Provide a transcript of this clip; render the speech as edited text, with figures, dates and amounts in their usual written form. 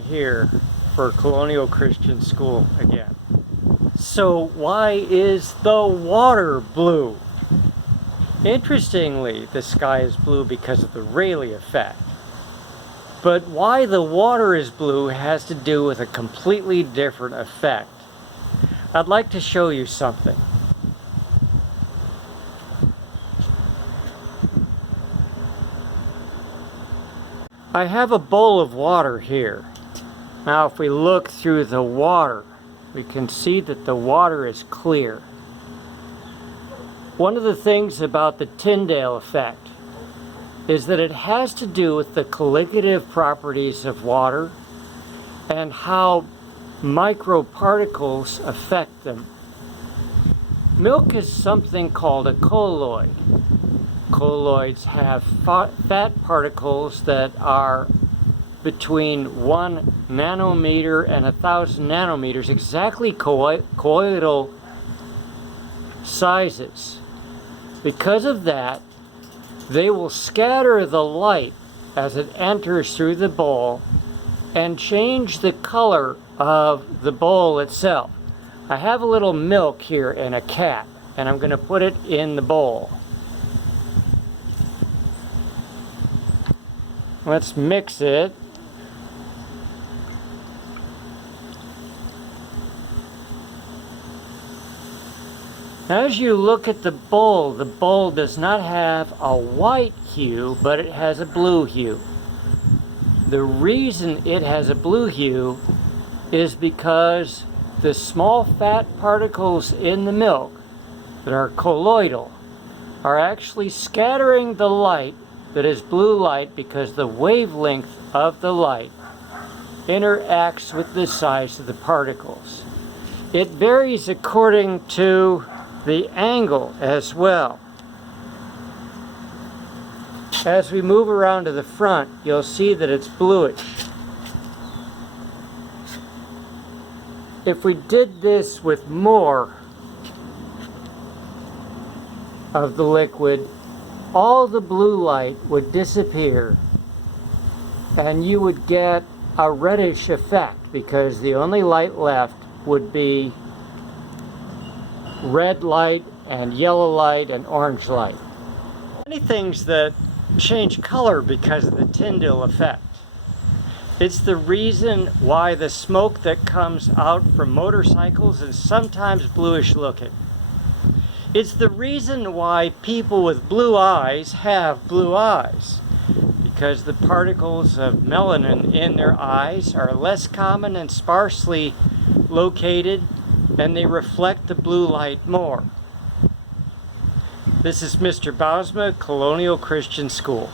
Here for Colonial Christian School again. So why is the water blue? Interestingly, the sky is blue because of the Rayleigh effect. But why the water is blue has to do with a completely different effect. I'd like to show you something. I have a bowl of water here. Now if we look through the water, we can see that the water is clear. One of the things about the Tyndall effect is that it has to do with the colligative properties of water and how microparticles affect them. Milk is something called a colloid. Colloids have fat particles that are between 1 nanometer and 1,000 nanometers, exactly colloidal sizes. Because of that, they will scatter the light as it enters through the bowl and change the color of the bowl itself. I have a little milk here in a cap, and I'm going to put it in the bowl. Let's mix it. As you look at the bowl does not have a white hue, but it has a blue hue. The reason it has a blue hue is because the small fat particles in the milk that are colloidal are actually scattering the light that is blue light because the wavelength of the light interacts with the size of the particles. It varies according to the angle as well. As we move around to the front, you'll see that it's bluish. If we did this with more of the liquid, all the blue light would disappear and you would get a reddish effect because the only light left would be red light and yellow light and orange light. Many things that change color because of the Tyndall effect. It's the reason why the smoke that comes out from motorcycles is sometimes bluish looking. It's the reason why people with blue eyes have blue eyes, because the particles of melanin in their eyes are less common and sparsely located, and they reflect the blue light more. This is Mr. Bausma, Colonial Christian School.